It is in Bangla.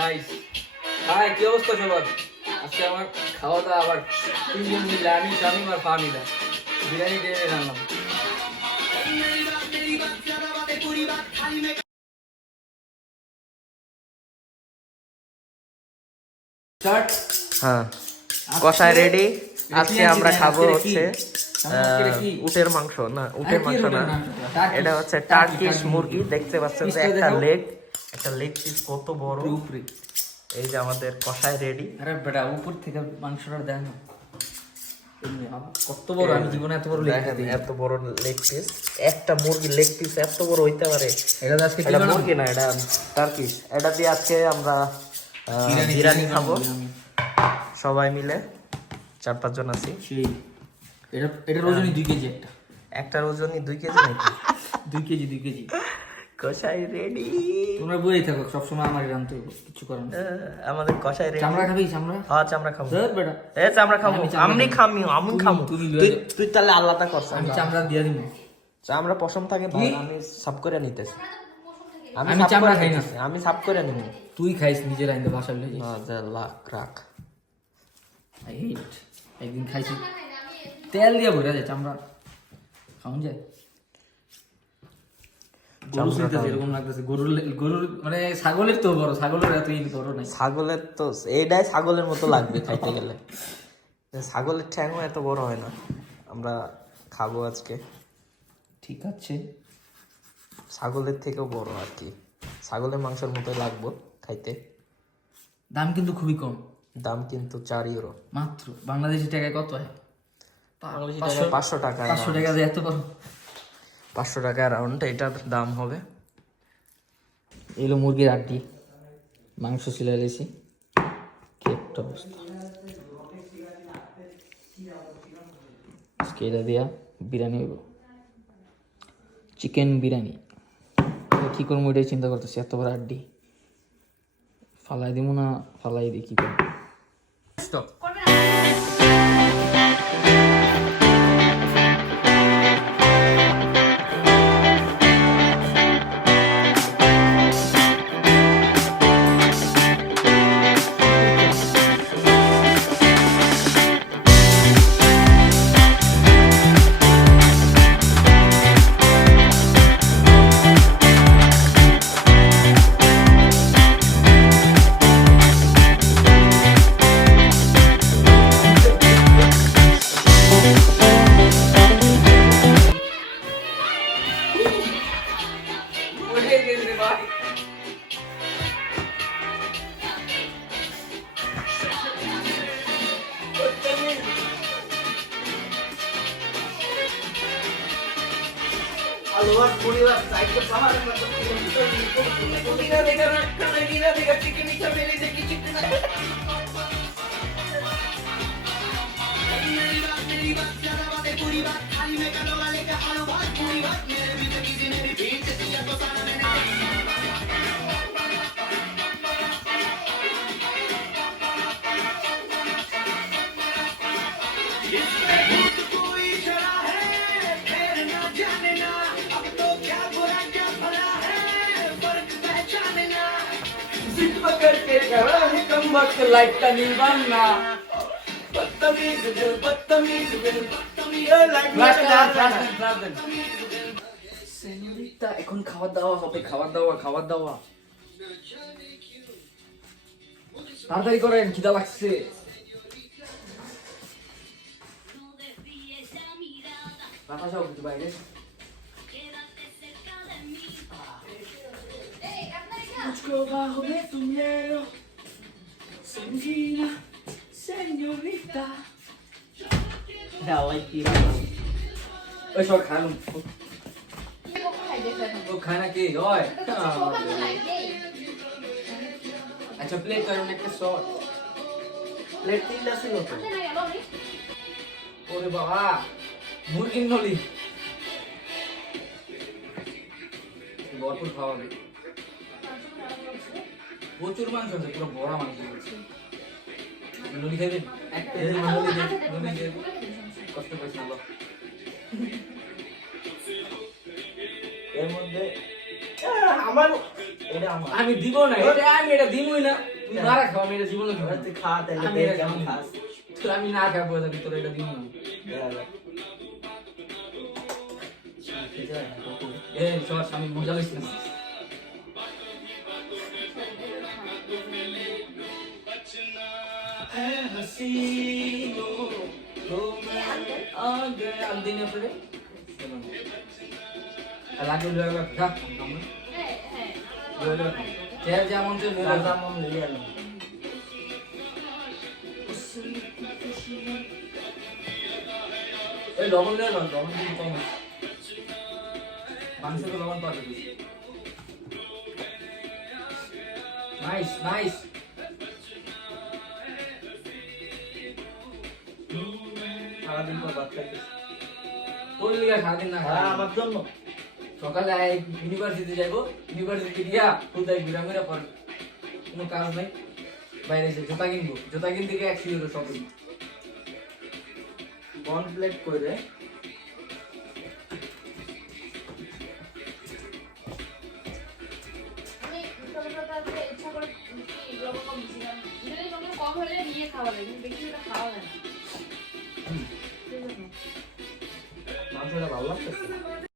নাইস। হাই, কি অবস্থা সবার? আজকে আমার খাওয়া দাওয়া আবার তিনজন মিলে, আমি শামিম আর ফাহমিদা বিরিয়ানি টেনে রান্নাম। হ্যাঁ, কষায় রেডি। আজকে আমরা খাবো হচ্ছে উটের মাংস না, উটের মাংস না, এটা হচ্ছে টার্কিশ মুরগি। দেখতে পাচ্ছেন যে একটা লেগ পিস কত বড়। এই যে আমাদের কষায় রেডি। আরে বেটা, উপর থেকে মাংসটা দেন কত বড়, আমি জীবনে এত বড় দেখেন, এত বড় লেগ পিস। একটা মুরগি লেগ পিস এত বড় হইতে পারে? এটা আজকে এটা মুরগি না, এটা টার্কিশ। এটা দিয়ে আজকে আমরা বিরিয়ানি খাবো সবাই মিলে, 4-5 জন আছি। এটা ওজনই 2 কেজি। একটার ওজনই 2 কেজি নাকি? 2 কেজি। কষাই রেডি। তোমরা বলেই থাকো, সবসময় আমার রান্নতে কিছু করো না। আমাদের কষাই রেডি। চামড়া খাবি? চামড়া? হ্যাঁ, চামড়া খাবো। বেটা, চামড়া খাবো। আমি খামো। তুই তাহলে আলাদা কর। আমি চামড়া দিয়ে দিব। চামড়া পছন্দ থাকে ভাই, আমি সাফ করে নিতেছি। আমি চামড়া খাই না, আমি সাফ করে নিব। তুই খাইস নিজের আইন্দে বাসা লই। রাখ। I hate. একদিন খাইছি, তেল দিয়ে ভরে যায় চামড়া, খাওন যায়। গরু সিনতে যেরকম লাগতেছে, গরুর মানে ছাগলের তো বড়, ছাগলের এত বড় নাই। ছাগলের তো এইটাই ছাগলের মতো লাগবে খাইতে গেলে। ছাগলের ঠ্যাংও এত বড় হয় না। আমরা খাবো আজকে, ঠিক আছে, ছাগলের থেকেও বড় আর কি। ছাগলের মাংসের মতো লাগবো খাইতে। দাম কিন্তু খুবই কম। দাম কিন্তু 4 ইউরো মাত্র। বাংলাদেশি টাকায় কত হয়? বাংলাদেশি টাকায় 500 টাকা। 500 টাকা দিয়ে এত বড়? 500 টাকা অ্যারাউন্ড এটার দাম হবে। এলো মুরগির আড্ডি, মাংস ছিলে এলেছি, কি একটা অবস্থা। আজকে এটা দিয়া বিরিয়ানি হইব, চিকেন বিরিয়ানি। কি করবো এটাই চিন্তা করতেছি। এত বড় আড্ডি ফালাই দিব না ফালাই দিই, কি করবো। এখন খাওয়া দাওয়া হবে, খাওয়া দাওয়া তাড়াতাড়ি করেন, খিদা লাগছে। বাইরে mucho bajo de tu miedo, Sangina, señorita. I like you. Ôi sao khá luôn. Ô khá là kì rồi. আচ্ছা প্লেট করেন একটা শট। প্লেট 3টা ছিল তো। ওরে বাবা, মুরগির নলি। ভরপুর খাওয়া হবে। প্রচুর মাংস আছে, পুরো বড় মাংস আছে। নলি খাইবেন? একটা নলি দিয়ে কষ্ট করে খাবো। এর মধ্যে আমার এটা আমি দিব না, এটা আমি এটা দিবই না। তুই মারা খাও, আমি এটা জীবনে খাবো না। তুই খা তাহলে আমি দেখ এটা কেমন খাবো না। খাস। তো আমি না খাবো এটা ভিতরে এটা দিন না। এই সবার স্বামী মজা লাগছে না। দিনে পরে লাগে খা যেমন রাজামন লিয়ে এলাম। এই লবণ দিয়ে লবণ লবণ কিন্তু কম আছে। মাংসতে লবণ পাবে বেশি। Nice nice. সারাদিন পর ভাত খাইতেছি। তোর লিগা সারাদিন না হ্যাঁ, খাই। আমার জন্য। সকালে ইউনিভার্সিটি যাইবো, ইউনিভার্সিটি গিয়া কোথায় ঘুরা ঘুরা পর কোনো কাজ নাই, বাইরে এসে জুতা কিনবো, জুতা কিনতে গিয়ে 100 ইউরো শপিং। বন প্লেট করে আমি ছোটবেলাতে ইচ্ছা করে কি লবণ কম দিয়েছিলাম। যদি লবণ কম হলে নিয়ে খাওয়া যায়, কিন্তু বেশি এটা খাওয়া যায় না। মাংসটা ভালো লাগতেছে।